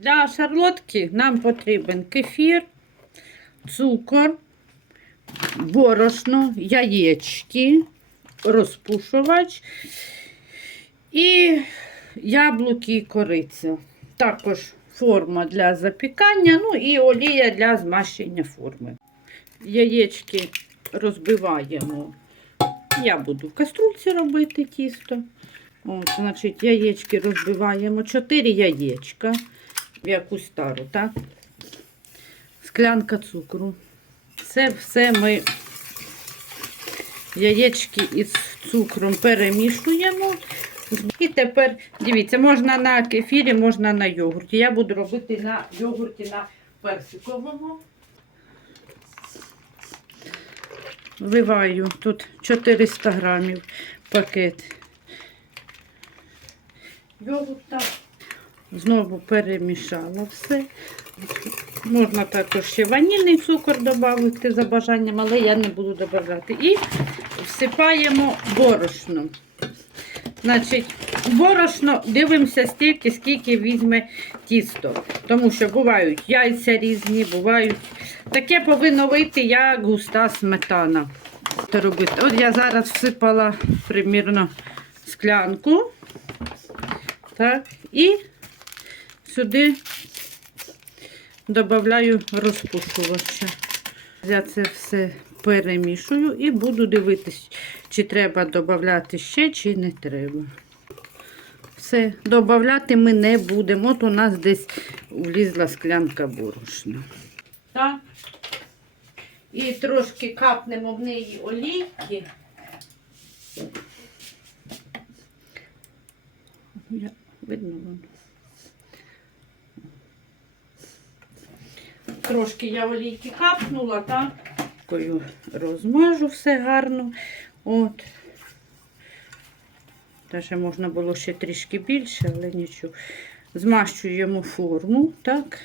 Для шарлотки нам потрібен кефір, цукор, борошно, яєчки, розпушувач і яблуки і кориця. Також форма для запікання, ну і олія для змащення форми. Яєчки розбиваємо. Я буду в каструльці робити тісто. От, значить, яєчки розбиваємо. 4 яєчка якусь тару, так? Склянка цукру. Це все ми яєчки із цукром перемішуємо. І тепер, дивіться, можна на кефірі, можна на йогурті. Я буду робити на йогурті на персиковому. Вливаю тут 400 грамів пакет йогурта. Знову перемішала все. Можна також ще ванільний цукор додати за бажанням, але я не буду додавати. І всипаємо борошно. Значить, борошно дивимося стільки, скільки візьме тісто. Тому що бувають яйця різні, бувають. Таке повинно вийти, як густа сметана. От я зараз всипала примірно склянку. Так, і сюди додаю розпушувача. Я це все перемішую і буду дивитись, чи треба додати ще, чи не треба. Все, додати ми не будемо. От у нас десь влізла склянка борошна. Так. І трошки капнемо в неї олійки. Видно воно. Трошки я олійки капнула, так? Розмажу все гарно. От. Даже можна було ще трішки більше, але нічого. Змащуємо форму, так.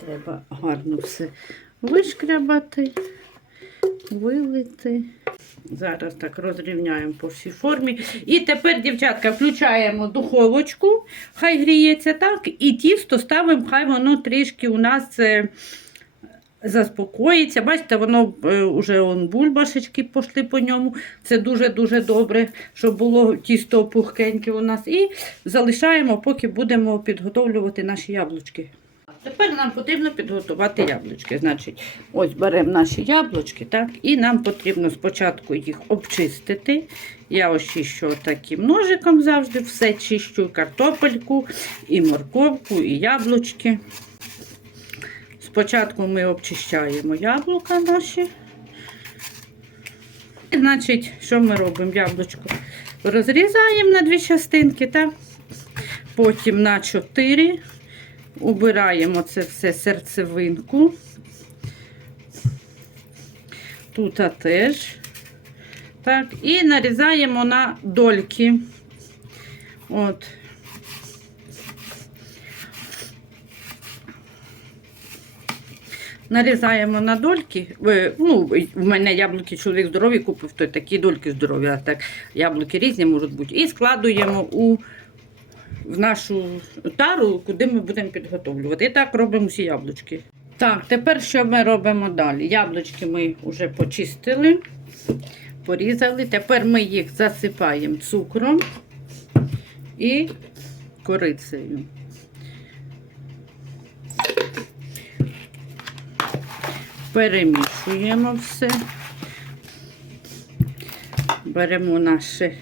Треба гарно все вишкрябати, вилити. Зараз так розрівняємо по всій формі. І тепер, дівчатка, включаємо духовочку, хай гріється так, і тісто ставимо, хай воно трішки у нас е, заспокоїться. Бачите, воно е, вже он, бульбашечки пішли по ньому. Це дуже-дуже добре, щоб було тісто пухкеньке у нас. І залишаємо, поки будемо підготовлювати наші яблучки. Тепер нам потрібно підготувати яблучки. Значить, ось беремо наші яблучки, так, і нам потрібно спочатку їх обчистити. Я очищу таким ножиком завжди, все чищу, картопельку, і морковку, і яблучки. Спочатку ми обчищаємо яблука наші. І, значить, що ми робимо? Яблучко розрізаємо на дві частинки, так? потім на чотири. Убираємо це все серцевинку. Тут теж. Так, і нарізаємо на дольки. От. Нарізаємо на дольки. Ну, в мене яблуки чоловік здоровий купив, то такі дольки здорові, а так яблуки різні можуть бути. І складуємо у в нашу тару, куди ми будемо підготовлювати. І так робимо всі яблучки. Так, тепер що ми робимо далі? Яблучки ми вже почистили, порізали. Тепер ми їх засипаємо цукром і корицею. Перемішуємо все. Беремо наше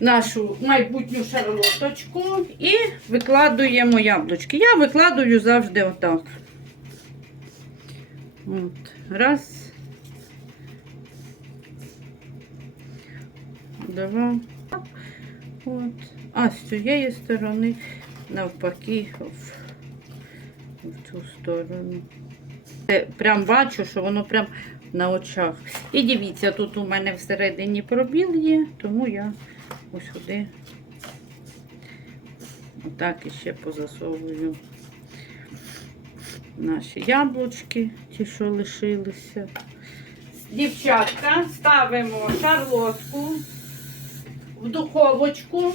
нашу майбутню шарлоточку і викладуємо яблучки. Я викладую завжди отак. От. Раз. Два. От. А з цієї сторони навпаки в, в цю сторону. Е, Прям бачу, що воно прям на очах. І дивіться, тут у мене всередині пробіл є, тому я ось сюди отак іще позасовую наші яблучки, ті, що лишилися. дівчатка, ставимо шарлотку в духовочку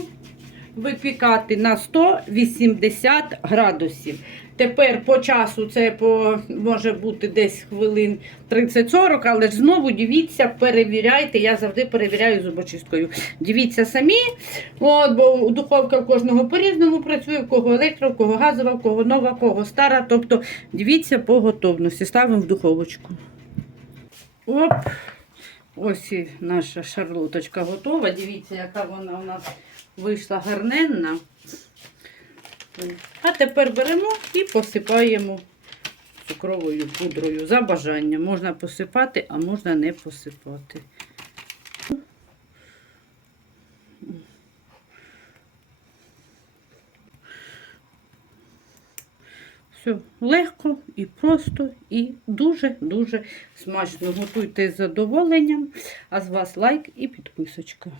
випікати на 180 градусів. Тепер по часу це по, може бути десь хвилин 30-40, але ж знову дивіться, перевіряйте. Я завжди перевіряю зубочисткою. Дивіться самі, от, бо духовка у кожного по-різному працює, в кого електро, в кого газова, в кого нова, в кого стара. Тобто дивіться по готовності. Ставимо в духовочку. Оп. Ось і наша шарлоточка готова. Дивіться, яка вона у нас вийшла гарненна. А тепер беремо і посипаємо цукровою пудрою. За бажанням. Можна посипати, а можна не посипати. Все легко і просто, і дуже-дуже смачно. Готуйте з задоволенням. А з вас лайк і підписочка.